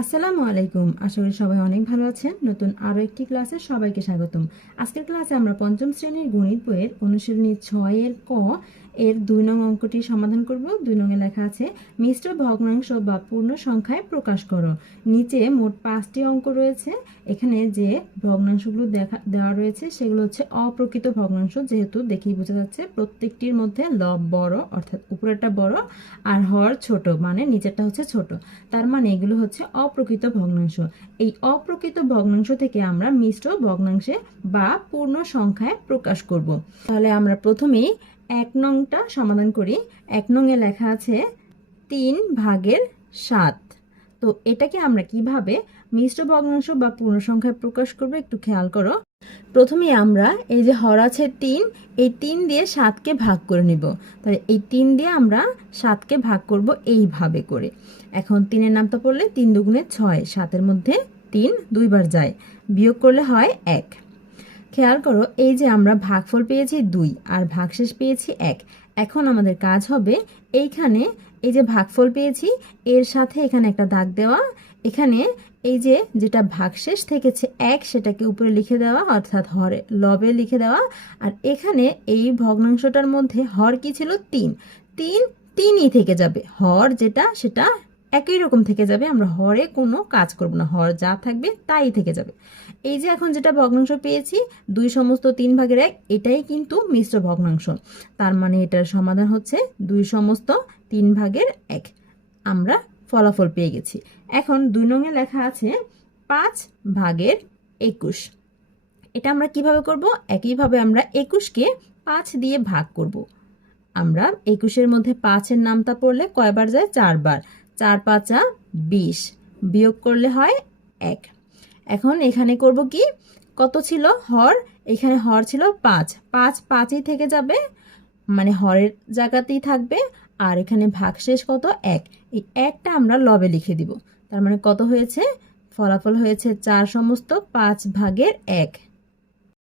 আসসালামু আলাইকুম। আশা করি সবাই অনেক ভালো আছেন। নতুন আরও একটি ক্লাসে সবাইকে স্বাগতম। আজকের ক্লাসে আমরা পঞ্চম শ্রেণির গণিত বইয়ের অনুশীলনী ছয়ের ক এর দুই নং অঙ্কটি সমাধান করব। দুই নংয়ে লেখা আছে মিশ্র ভগ্নাংশ বা পূর্ণ সংখ্যায় প্রকাশ করো। নিচে মোট পাঁচটি অঙ্ক রয়েছে। এখানে যে ভগ্নাংশগুলো দেখা, দেওয়া রয়েছে সেগুলো হচ্ছে অপ্রকৃত ভগ্নাংশ, যেহেতু দেখেই বোঝা যাচ্ছে প্রত্যেকটির মধ্যে লব বড়, অর্থাৎ উপরেরটা বড় আর হর ছোট মানে নিচেরটা হচ্ছে ছোট। তার মানে এগুলো হচ্ছে অপ্রকৃত ভগ্নাংশ। এই অপ্রকৃত ভগ্নাংশ থেকে আমরা মিশ্র ভগ্নাংশে বা পূর্ণ সংখ্যায় প্রকাশ করব। তাহলে আমরা প্রথমেই এক নংটা সমাধান করি। এক নংয়ে লেখা আছে তিন ভাগের সাত। তো এটাকে আমরা কীভাবে মিশ্র ভগ্নাংশ বা পূর্ণ সংখ্যায় প্রকাশ করব একটু খেয়াল করো। প্রথমে আমরা এই যে হর আছে তিন, এই তিন দিয়ে সাতকে ভাগ করে নিব। তাহলে এই তিন দিয়ে আমরা সাতকে ভাগ করব এইভাবে করে। এখন তিনের নামটা পড়লে তিন দুগুণে ছয়, সাতের মধ্যে তিন দুইবার যায়। বিয়োগ করলে হয় এক। খেয়াল করো, এই যে আমরা ভাগফল পেয়েছি দুই আর ভাগশেষ পেয়েছি এক। এখন আমাদের কাজ হবে এইখানে এই যে ভাগফল পেয়েছি, এর সাথে এখানে একটা দাগ দেওয়া, এখানে এই যে যেটা ভাগশেষ থেকেছে এক, সেটাকে উপরে লিখে দেওয়া, অর্থাৎ হরে, লবে লিখে দেওয়া, আর এখানে এই ভগ্নাংশটার মধ্যে হর কি ছিল? তিন। তিন তিনই থেকে যাবে। হর যেটা, সেটা একই রকম থেকে যাবে, আমরা হরে কোনো কাজ করব না, হর যা থাকবে তাই থেকে যাবে। এই যে এখন যেটা ভগ্নাংশ পেয়েছি, দুই সমস্ত তিন ভাগের এক, এটাই কিন্তু মিশ্র ভগ্নাংশ। তার মানে এটার সমাধান হচ্ছে দুই সমস্ত তিন ভাগের এক। আমরা ফলাফল পেয়ে গেছি। এখন দুই নঙে লেখা আছে পাঁচ ভাগের একুশ। এটা আমরা কীভাবে করব? একইভাবে আমরা একুশকে পাঁচ দিয়ে ভাগ করব। আমরা একুশের মধ্যে পাঁচের নামটা পড়লে কয়বার যায়? চারবার। চার পাঁচা বিশ। বিয়োগ করলে হয় এক। এখন এখানে করব কি? কত ছিল? হর। এখানে হর ছিল পাঁচ। পাঁচ পাঁচই থেকে যাবে মানে হরের জায়গাতেই থাকবে। আর এখানে ভাগশেষ কত? এক। এই একটা আমরা লবে লিখে দিব। তার মানে কত হয়েছে? ফলাফল হয়েছে চার সমস্ত পাঁচ ভাগের এক।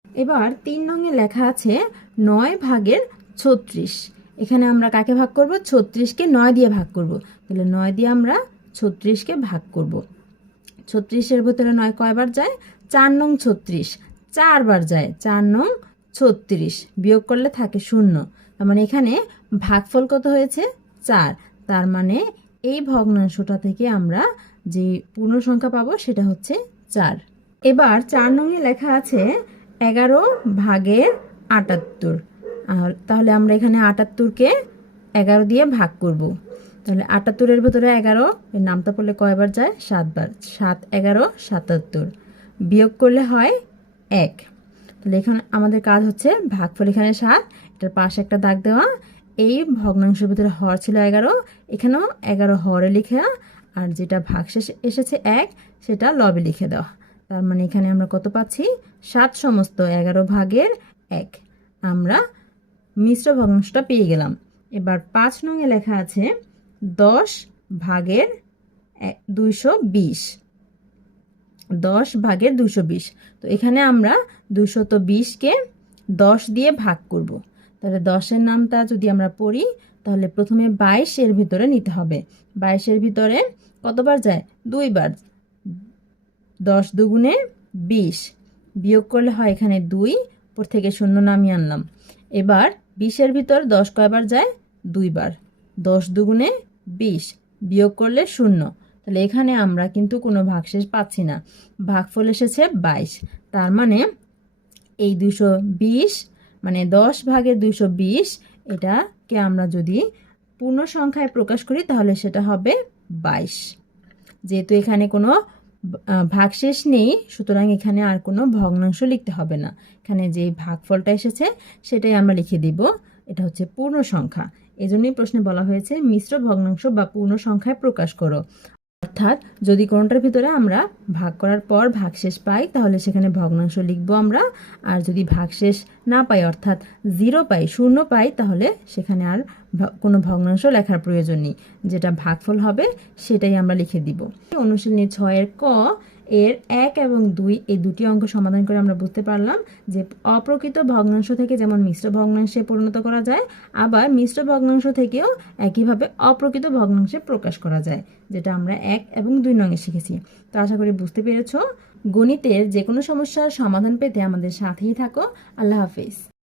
এবার তিন নঙে লেখা আছে নয় ভাগের ছত্রিশ। এখানে আমরা কাকে ভাগ করব? ছত্রিশকে নয় দিয়ে ভাগ করব। তাহলে নয় দিয়ে আমরা ছত্রিশকে ভাগ করব। ছত্রিশের ভেতরে নয় কয়বার যায়? চার নং ছত্রিশ। চারবার যায়। চার নং ছত্রিশ। বিয়োগ করলে থাকে শূন্য। তার মানে এখানে ভাগফল কত হয়েছে? চার। তার মানে এই ভগ্নাংশটা থেকে আমরা যে পূর্ণ সংখ্যা পাবো সেটা হচ্ছে চার। এবার চার নঙে লেখা আছে এগারো ভাগের আটাত্তর। তাহলে আমরা এখানে আটাত্তরকে এগারো দিয়ে ভাগ করব। তাহলে আটাত্তরের ভেতরে এগারো, এর নামটা পড়লে কয়বার যায়? সাতবার। সাত, এগারো, সাতাত্তর। বিয়োগ করলে হয় এক। তাহলে এখানে আমাদের কাজ হচ্ছে ভাগফল এখানে সাত, এটার পাশে একটা দাগ দেওয়া। এই ভগ্নাংশের ভিতরে হর ছিল এগারো, এখানেও এগারো হরে লিখে আর যেটা ভাগ ভাগশেষ এসেছে এক, সেটা লবে লিখে দেওয়া তার মানে এখানে আমরা কত পাচ্ছি? সাত সমস্ত এগারো ভাগের এক। আমরা মিশ্র ভগ্নাংশটা পেয়ে গেলাম। এবার পাঁচ নঙে লেখা আছে দশ ভাগের দুইশো বিশ। দশ ভাগের দুশো বিশ। তো এখানে আমরা দুশত বিশকে দশ দিয়ে ভাগ করব। তাহলে দশের নামটা যদি আমরা পড়ি, তাহলে প্রথমে বাইশের ভিতরে নিতে হবে। বাইশের ভিতরে কতবার যায়? দুইবার। দশ দুগুণে বিশ। বিয়োগ করলে হয় এখানে দুই, উপর থেকে শূন্য নামিয়ে আনলাম। এবার বিশের ভিতর দশ কয়বার যায়? দুইবার। দশ দুগুণে বিশ। বিয়োগ করলে শূন্য। তাহলে এখানে আমরা কিন্তু কোনো ভাগশেষ পাচ্ছি না। ভাগফল এসেছে বাইশ। তার মানে এই দুশো বিশ মানে দশ ভাগের দুশো বিশ, এটাকে আমরা যদি পূর্ণ সংখ্যায় প্রকাশ করি, তাহলে সেটা হবে বাইশ। যেহেতু এখানে কোনো ভাগশেষ নেই, সুতরাং এখানে আর কোনো ভগ্নাংশ লিখতে হবে না। এখানে যে ভাগফলটা এসেছে, সেটাই আমরা লিখে দিব। এটা হচ্ছে পূর্ণ সংখ্যা এজন্যই প্রশ্নে বলা হয়েছে, মিশ্র ভগ্নাংশ বা পূর্ণ সংখ্যায় প্রকাশ করো। অর্থাৎ যদি কোনোটার ভিতরে আমরা ভাগ করার পর ভাগশেষ পাই, তাহলে সেখানে ভগ্নাংশ লিখব আমরা। আর যদি ভাগশেষ না পাই, অর্থাৎ জিরো পাই, শূন্য পাই, তাহলে সেখানে আর কোনো ভগ্নাংশ লেখার প্রয়োজন নেই। যেটা ভাগফল হবে, সেটাই আমরা লিখে দিব। অনুশীলনী ছয়ের ক এর এক এবং দুই, এই দুটি অঙ্ক সমাধান করে আমরা বুঝতে পারলাম যে অপ্রকৃত ভগ্নাংশ থেকে যেমন মিশ্র ভগ্নাংশে পরিণত করা যায়, আবার মিশ্র ভগ্নাংশ থেকেও একইভাবে অপ্রকৃত ভগ্নাংশে প্রকাশ করা যায়, যেটা আমরা এক এবং দুই নঙে শিখেছি। তো আশা করি বুঝতে পেরেছ। গণিতের যে কোনো সমস্যার সমাধান পেতে আমাদের সাথেই থাকো। আল্লাহ হাফিজ।